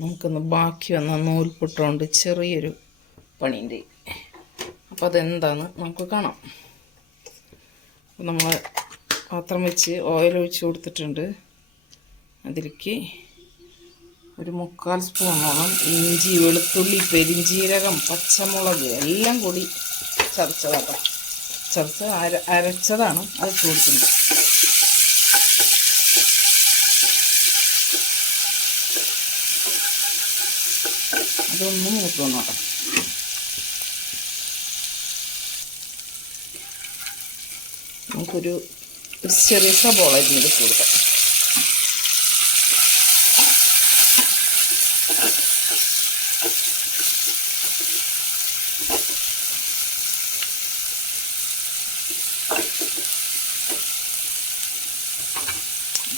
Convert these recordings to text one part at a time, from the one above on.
നമുക്കൊന്ന് ബാക്കി വന്ന നൂൽപുട്ടുകൊണ്ട് ചെറിയൊരു പണിന്റെ അപ്പോൾ അതെന്താന്ന് നമുക്ക് കാണാം. നമ്മൾ പാത്രം വെച്ച് ഓയിൽ ഒഴിച്ച് കൊടുത്തിട്ടുണ്ട്. അതിലേക്ക് ഒരു മുക്കാൽ സ്പൂണോളം ഇഞ്ചി വെളുത്തുള്ളി പെരിഞ്ചീരകം പച്ചമുളക് എല്ലാം കൂടി ചതച്ചതാട്ടോ. ചതച്ച് അര അരച്ചതാണ് അത് കൊടുക്കുന്നത്. അതൊന്നും മൂത്ത് വന്നോട്ടെ. നമുക്കൊരു ഒരു ചെറിയ സബോള ഇതിന് കൊടുക്കാം.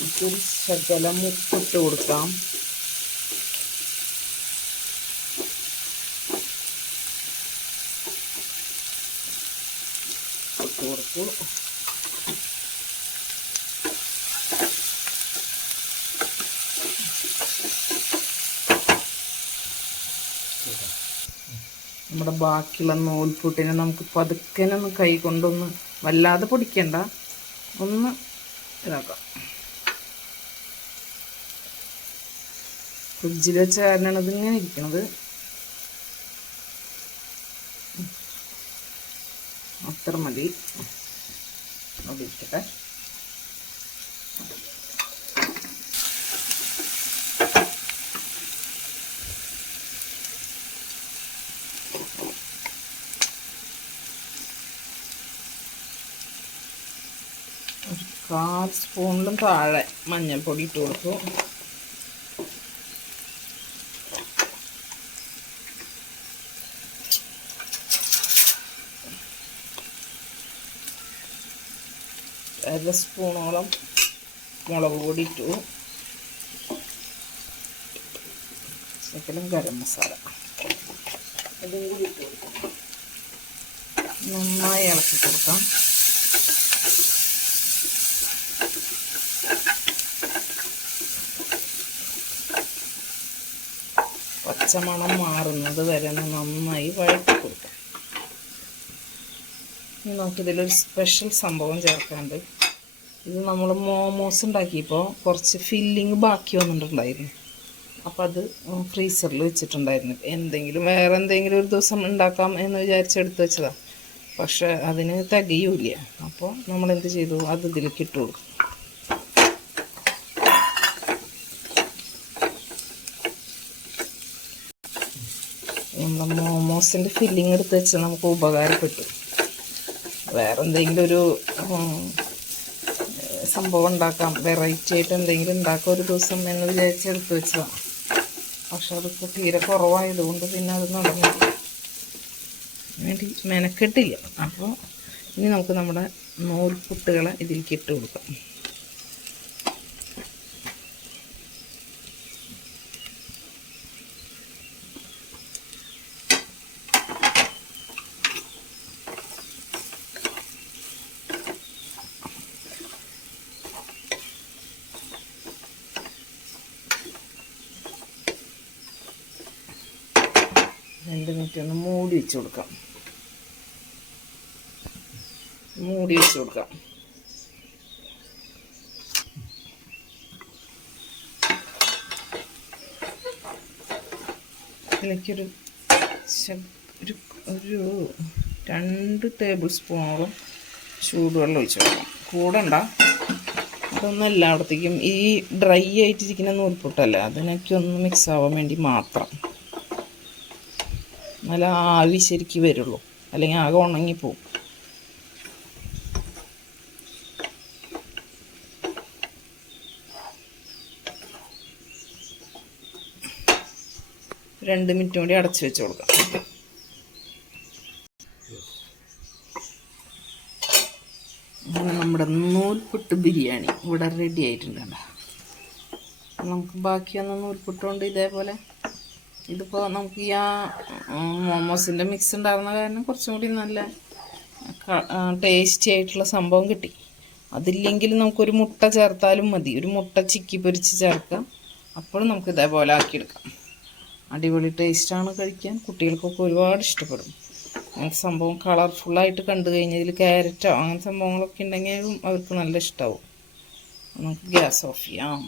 ഒരു ശകലം ഉപ്പിട്ട് കൊടുക്കാം. കൊടുത്തു നമ്മുടെ ബാക്കിയുള്ള നൂൽപുട്ടിനെ നമുക്ക് പതുക്കനൊന്ന് കൈ കൊണ്ടൊന്ന് വല്ലാതെ പൊടിക്കണ്ട. ഒന്ന് ഇതാക്കാം. ഫ്രിഡ്ജിൽ വെച്ച കാരണമാണ് ഇതിങ്ങനെ ഇരിക്കണത്. അത്ര മതി. അവിടെ ഇരിക്കട്ടെ കാൽ സ്പൂണിലും താഴെ മഞ്ഞൾപ്പൊടി ഇട്ട് കൊടുത്തു. അര സ്പൂണോളം മുളക് പൊടി ഇട്ടു. ശകലം ഗരം മസാല. അതും കൂടി ഇട്ട് കൊടുക്കാം. നന്നായി ഇളക്കി കൊടുക്കാം. പച്ചമണം മാറുന്നത് വരെ നന്നായി വഴറ്റി കൊടുക്കാം. നമുക്കിതിലൊരു സ്പെഷ്യൽ സംഭവം ചേർക്കാണ്ട് ഇത് നമ്മൾ മോമോസ് ഉണ്ടാക്കിയപ്പോൾ കുറച്ച് ഫില്ലിങ് ബാക്കി വന്നിട്ടുണ്ടായിരുന്നു. അപ്പോൾ അത് ഫ്രീസറിൽ വെച്ചിട്ടുണ്ടായിരുന്നു. എന്തെങ്കിലും വേറെ എന്തെങ്കിലും ഒരു ദിവസം ഉണ്ടാക്കാം എന്ന് വിചാരിച്ച് എടുത്ത് വെച്ചതാണ് പക്ഷേ അതിന് തികയൂല അപ്പോൾ നമ്മൾ എന്ത് ചെയ്തു? അത് ഇതിലേക്ക് ഇട്ടു നമ്മുടെ മോമോസിന്റെ ഫില്ലിങ് എടുത്ത് വെച്ച് നമുക്ക് ഉപകാരപ്പെട്ടു. വേറെ എന്തെങ്കിലും ഒരു സംഭവം ഉണ്ടാക്കാം. വെറൈറ്റി ആയിട്ട് എന്തെങ്കിലും ഉണ്ടാക്കാം. ഒരു ദിവസം എന്ന് വിചാരിച്ച് എടുത്ത് വെച്ചതാണ് പക്ഷെ അതിപ്പോൾ തീരെ കുറവായതുകൊണ്ട് പിന്നെ അത് നടന്നു വേണ്ടി മെനക്കെട്ടില്ല. അപ്പോൾ ഇനി നമുക്ക് നമ്മുടെ നൂൽപുട്ടുകളെ ഇതിലേക്ക് ഇട്ട് കൊടുക്കാം. രണ്ട് മിനിറ്റ് ഒന്ന് മൂടി വെച്ച് കൊടുക്കാം. മൂടി വെച്ച് കൊടുക്കാം. ഇതിലേക്കൊരു ഒരു ഒരു രണ്ട് ടേബിൾ സ്പൂണോളം ചൂടുവെള്ളം ഒഴിച്ച് കൊടുക്കാം. കൂടണ്ട. അതൊന്നും എല്ലായിടത്തേക്കും ഈ ഡ്രൈ ആയിട്ടിരിക്കുന്ന നൂൽപുട്ടല്ലേ അതിനൊക്കെ ഒന്ന് മിക്സ് ആവാൻ വേണ്ടി മാത്രം. നല്ല ആവി ശരിക്ക് വരുള്ളൂ. അല്ലെങ്കിൽ ആകെ ഉണങ്ങിപ്പോവും. രണ്ട് മിനിറ്റ് കൂടി അടച്ചു വെച്ച് കൊടുക്കാം. നമ്മുടെ നൂൽപുട്ട് ബിരിയാണി ഇവിടെ റെഡി ആയിട്ടുണ്ട്. നമുക്ക് ബാക്കിയൊന്നും നൂൽപുട്ടുണ്ട് ഇതേപോലെ. ഇതിപ്പോൾ നമുക്ക് ഈ ആ മോമോസിന്റെ മിക്സ് ഉണ്ടാകുന്ന കാരണം കുറച്ചും കൂടി നല്ല ടേസ്റ്റി ആയിട്ടുള്ള സംഭവം കിട്ടി. അതില്ലെങ്കിൽ നമുക്കൊരു മുട്ട ചേർത്താലും മതി. ഒരു മുട്ട ചിക്കി പൊരിച്ച് ചേർക്കാം. അപ്പോഴും നമുക്ക് ഇതേപോലെ ആക്കിയെടുക്കാം. അടിപൊളി ടേസ്റ്റാണ് കഴിക്കാൻ. കുട്ടികൾക്കൊക്കെ ഒരുപാട് ഇഷ്ടപ്പെടും. അങ്ങനത്തെ സംഭവം കളർഫുള്ളായിട്ട് കണ്ടു കഴിഞ്ഞാൽ ഇതിൽ ക്യാരറ്റോ അങ്ങനെ സംഭവങ്ങളൊക്കെ ഉണ്ടെങ്കിൽ അവർക്ക് നല്ല ഇഷ്ടമാവും നമുക്ക് ഗ്യാസ് ഓഫ് ചെയ്യാം.